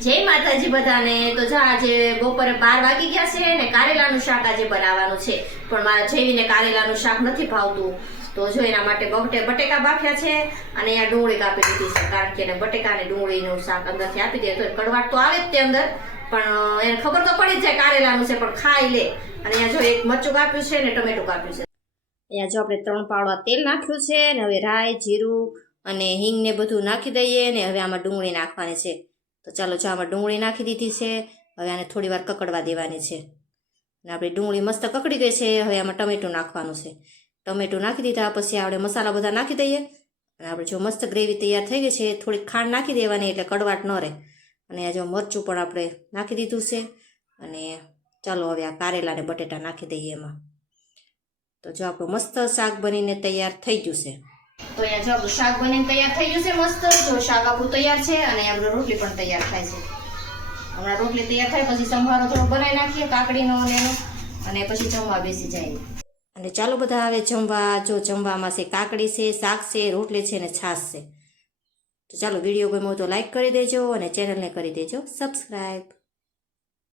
જય માતાજી બધાને। તો જો આજે બપોરે 12 વાગી ગયા છે ને કારેલાનું શાક આજે બનાવવાનું છે, પણ મારા જેવીને કારેલાનું શાક નથી ભાવતું, તો જો એના માટે બટેકા બાફ્યા છે અને અહીંયા ડુંગળી કાપી દીધી છે, કારણ કે એને બટેકા અને ડુંગળીનું શાક અંદરથી આપી દે તો કડવાટ તો આવે જ તે અંદર, પણ એને ખબર તો પડી જ જાય કારેલાનું છે, પણ ખાઈ લે। અને અહીંયા જો એક મરચું કાપ્યું છે ને ટમેટું કાપ્યું છે। અહીંયા જો આપણે 3 પાવડા તેલ નાખ્યું છે ને હવે રાઈ, જીરું અને હિંગ ને બધું નાખી દઈએ ને હવે આમાં ડુંગળી નાખવાની છે। તો ચાલો જો આમાં ડુંગળી નાખી દીધી છે, હવે આને થોડી વાર કકડવા દેવાની છે અને આપણી ડુંગળી મસ્ત કકડી ગઈ છે। હવે આમાં ટમેટું નાખવાનું છે, ટમેટું નાખી દીધા પછી આપણે મસાલા બધા નાખી દઈએ અને આપણે જો મસ્ત ગ્રેવી તૈયાર થઈ ગઈ છે, થોડીક ખાંડ નાખી દેવાની એટલે કડવાટ ન રહે। અને આ જો મરચું પણ આપણે નાખી દીધું છે અને ચાલો હવે આ કારેલા ને બટેટા નાખી દઈએ એમાં। તો જો આપણું મસ્ત શાક બનીને તૈયાર થઈ ગયું છે। તો અહીંયા જો આપણું શાક બનીને તૈયાર થઈ ગયું છે મસ્ત, જો શાક આપણું તૈયાર છે અને આપણે રોટલી પણ તૈયાર થાય છે। હમણાં રોટલી તૈયાર થાય પછી સંભારો થોડો બનાવી નાખીએ કાકડીનો અને એનો, અને પછી જમવા બેસી જાય। અને ચાલો બધા આવે જમવા। જો જમવામાં છે કાકડી છે, શાક છે, રોટલી છે ને છાશ છે। તો ચાલો વિડીયો ગમ્યો તો લાઈક કરી દેજો અને ચેનલને કરી દેજો સબસ્ક્રાઈબ।